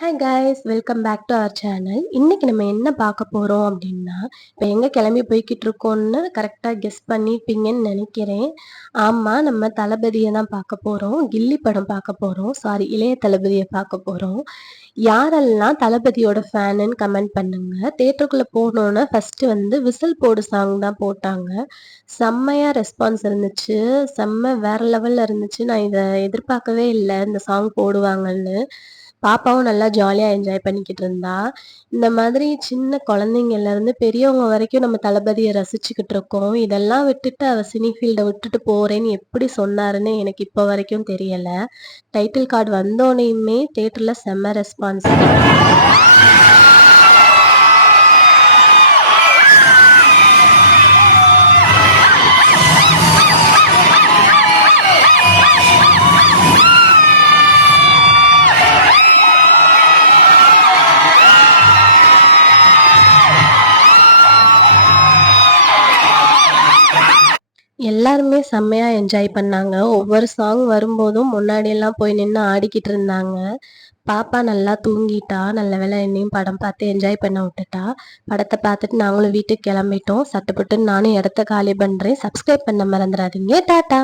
Hi guys, welcome back to our channel. இன்னைக்கு நம்ம என்ன பார்க்க போறோம் அப்படின்னா, இப்போ எங்க கிளம்பி போய்கிட்டு இருக்கோம்னு கரெக்டாக கெஸ் பண்ணியிருப்பீங்கன்னு நினைக்கிறேன். ஆமா, நம்ம தளபதியை தான் பார்க்க போறோம். கில்லி படம் பார்க்க போறோம். சாரி, இளைய தளபதியை பார்க்க போறோம். யாரெல்லாம் தளபதியோட ஃபேனுன்னு கமெண்ட் பண்ணுங்க. தேட்டருக்குள்ள போனோன்னே ஃபர்ஸ்ட் வந்து விசில் போடு சாங் தான் போட்டாங்க. செம்மையா ரெஸ்பான்ஸ் இருந்துச்சு. செம்ம வேற லெவல்ல இருந்துச்சு. நான் இதை எதிர்பார்க்கவே இல்லை, இந்த சாங் போடுவாங்கன்னு. பாப்பாவும் நல்லா ஜாலியா என்ஜாய் பண்ணிக்கிட்டு இருந்தா. இந்த மாதிரி சின்ன குழந்தைங்கள்லேருந்து பெரியவங்க வரைக்கும் நம்ம தளபதிய ரசிச்சுக்கிட்டு இருக்கோம். இதெல்லாம் விட்டுட்டு அவர் சினி ஃபீல்ட விட்டுட்டு போறேன்னு எப்படி சொன்னாருன்னு எனக்கு இப்போ வரைக்கும் தெரியல. டைட்டில் கார்டு வந்தோனையுமே தியேட்டர்ல செம்ம ரெஸ்பான்ஸ். எல்லாருமே செம்மையா என்ஜாய் பண்ணாங்க. ஒவ்வொரு சாங் வரும்போதும் முன்னாடியெல்லாம் போய் நின்று ஆடிக்கிட்டு இருந்தாங்க. பாப்பா நல்லா தூங்கிட்டா. நல்ல வேளை என்னையும் படம் பார்த்து என்ஜாய் பண்ண விட்டுட்டா. படத்தை பார்த்துட்டு நாங்களும் வீட்டுக்கு கிளம்பிட்டோம். சட்டுப்புட்டுன்னு நானும் இடத்த காலி பண்ணுறேன். சப்ஸ்கிரைப் பண்ண மறந்துடாதீங்க. டாட்டா.